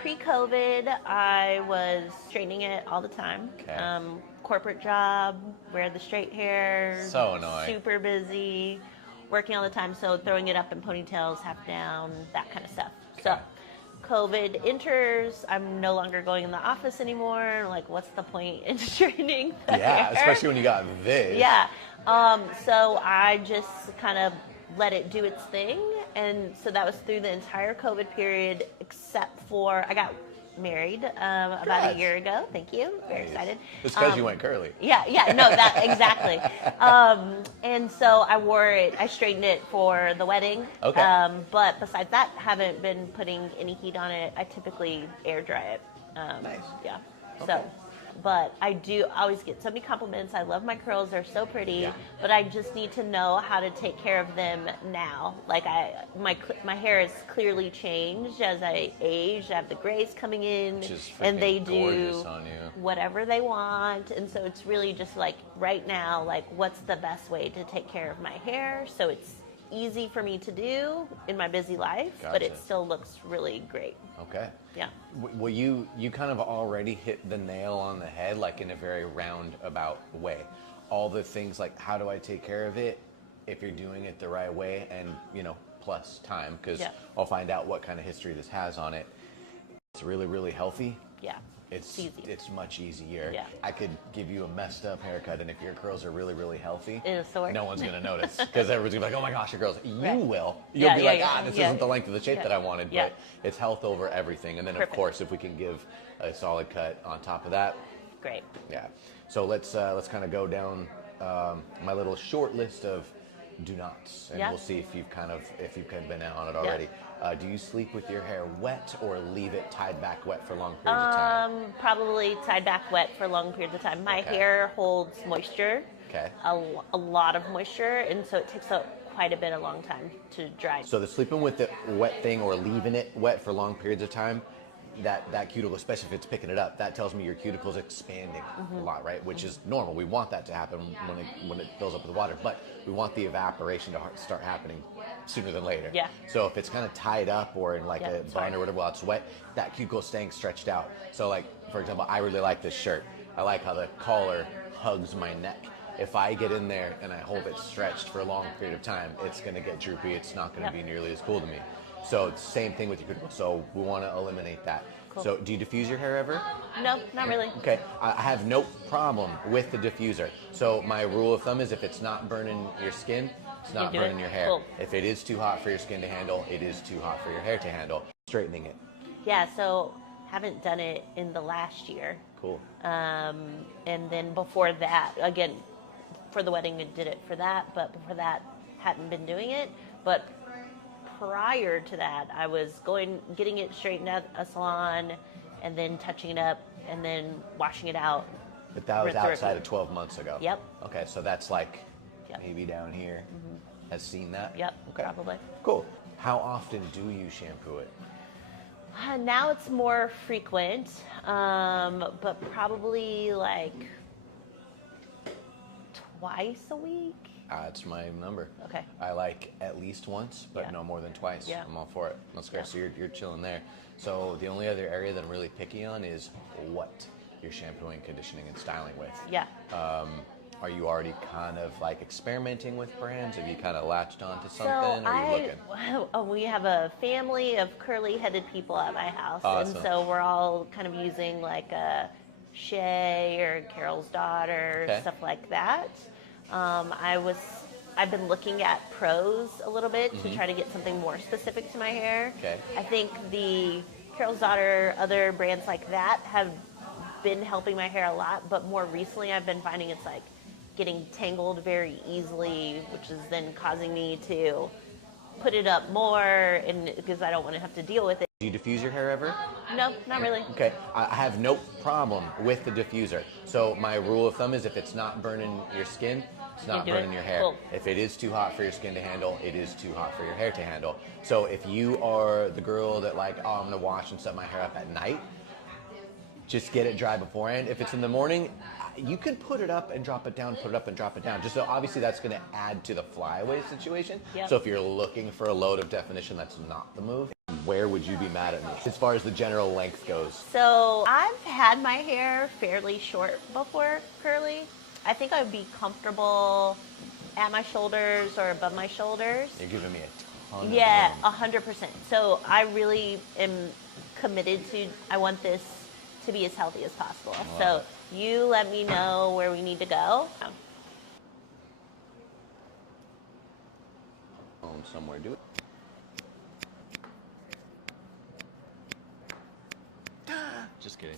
Pre-COVID, I was straightening it all the time. Okay. Corporate job, wear the straight hair. So annoying. Super busy, working all the time. So throwing it up in ponytails, half down, that kind of stuff. Okay. So COVID enters. I'm no longer going in the office anymore. Like, what's the point in straightening the hair? Especially when you got this. Yeah. So I just kind of let it do its thing. And so that was through the entire COVID period, except for I got married about a year ago. Thank you. Very excited. It's because you went curly. Yeah, no, that exactly. And so I wore it, I straightened it for the wedding. Okay. But besides that, haven't been putting any heat on it. I typically air dry it. Nice. Yeah. Okay. So, but I do always get so many compliments. I love my curls. They're so pretty. Yeah. But I just need to know how to take care of them now. Like my hair has clearly changed as I age. I have the grays coming in, and they do on you. whatever they want. And so it's really just like right now, like what's the best way to take care of my hair so it's easy for me to do in my busy life, but it still looks really great. Okay. Yeah. Well, you kind of already hit the nail on the head, like in a very roundabout way. All the things like, how do I take care of it if you're doing it the right way, and plus time, because I'll find out what kind of history this has on it. It's really, really healthy. Yeah. It's easy. It's much easier. Yeah. I could give you a messed up haircut, and if your curls are really, really healthy, no one's gonna notice, because everyone's gonna be like, "Oh my gosh, your curls." You will. Yeah, You'll be like, "This isn't the length of the shape that I wanted." Yeah. But it's health over everything. And then of course, if we can give a solid cut on top of that, great. yeah. So let's kind of go down my little short list of do nots, and we'll see if you've kind of been on it already. Do you sleep with your hair wet or leave it tied back wet for long periods of time? Probably tied back wet for long periods of time. My hair holds moisture. Okay. A lot of moisture, and so it takes quite a bit, a long time to dry. So the sleeping with the wet thing or leaving it wet for long periods of time, that cuticle, especially if it's picking it up, that tells me your cuticle's expanding a lot, right? Which is normal. We want that to happen when it fills up with water, but we want the evaporation to start happening sooner than later. Yeah. So if it's kind of tied up or in like a bun or whatever while it's wet, that cuticle is staying stretched out. So like, for example, I really like this shirt. I like how the collar hugs my neck. If I get in there and I hold it stretched for a long period of time, it's going to get droopy. It's not going to be nearly as cool to me. So same thing with your cuticle. So we want to eliminate that. Cool. So do you diffuse your hair ever? No, not really. Okay. I have no problem with the diffuser. So my rule of thumb is if it's not burning your skin, it's not burning your hair. Cool. If it is too hot for your skin to handle, it is too hot for your hair to handle. Straightening it. Yeah, so haven't done it in the last year. Cool. And then before that, again, for the wedding, I did it for that, but before that, hadn't been doing it. But prior to that, I was getting it straightened at a salon, and then touching it up, and then washing it out. But that was outside of 12 months ago. Yep. Okay, so that's like maybe down here has seen that? Yep, okay. probably. Cool. How often do you shampoo it? Now it's more frequent, but probably like twice a week. That's my number. Okay. I like at least once, but no more than twice. Yeah. I'm all for it. Let's go. So you're chilling there. So the only other area that I'm really picky on is what you're shampooing, conditioning, and styling with. Yeah. Are you already kind of like experimenting with brands? Have you kind of latched onto something? Or are you looking? We have a family of curly-headed people at my house, awesome. And so we're all kind of using like a Shay or Carol's Daughter, stuff like that. I've been looking at Pros a little bit to try to get something more specific to my hair. Okay. I think the Carol's Daughter, other brands like that have been helping my hair a lot, but more recently I've been finding it's like getting tangled very easily, which is then causing me to put it up more, and because I don't want to have to deal with it. Do you diffuse your hair ever? No, not really. Okay, I have no problem with the diffuser. So my rule of thumb is if it's not burning your skin, it's not burning your hair. Cool. If it is too hot for your skin to handle, it is too hot for your hair to handle. So if you are the girl that like, oh, I'm gonna wash and set my hair up at night, just get it dry beforehand. If it's in the morning, you can put it up and drop it down, put it up and drop it down. Just so obviously that's going to add to the flyaway situation. Yep. So if you're looking for a load of definition, that's not the move. where would you be mad at me as far as the general length goes? So I've had my hair fairly short before curly. I think I would be comfortable at my shoulders or above my shoulders. You're giving me a ton. Yeah, of room. 100%. So I really am committed to, I want this to be as healthy as possible. So you let me know where we need to go. Somewhere, do it. Just kidding.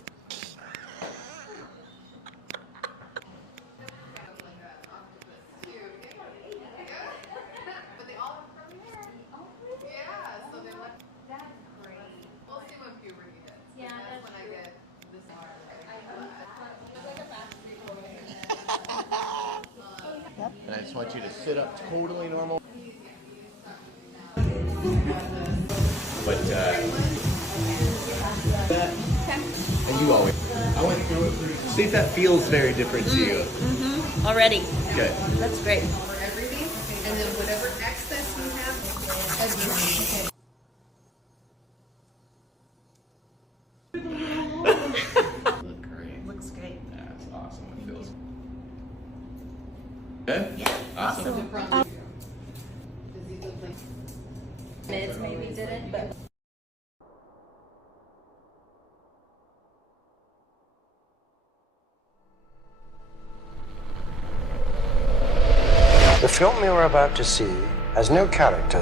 And I just want you to sit up totally normal. But and you always. I went through it. See if that feels very different to you. Mm-hmm. Already. Good. That's great. For everything, and then whatever excess you have, as Look great. Looks great. That's awesome. It feels good. Yeah. Awesome. mids maybe didn't, but The film you are about to see has no character.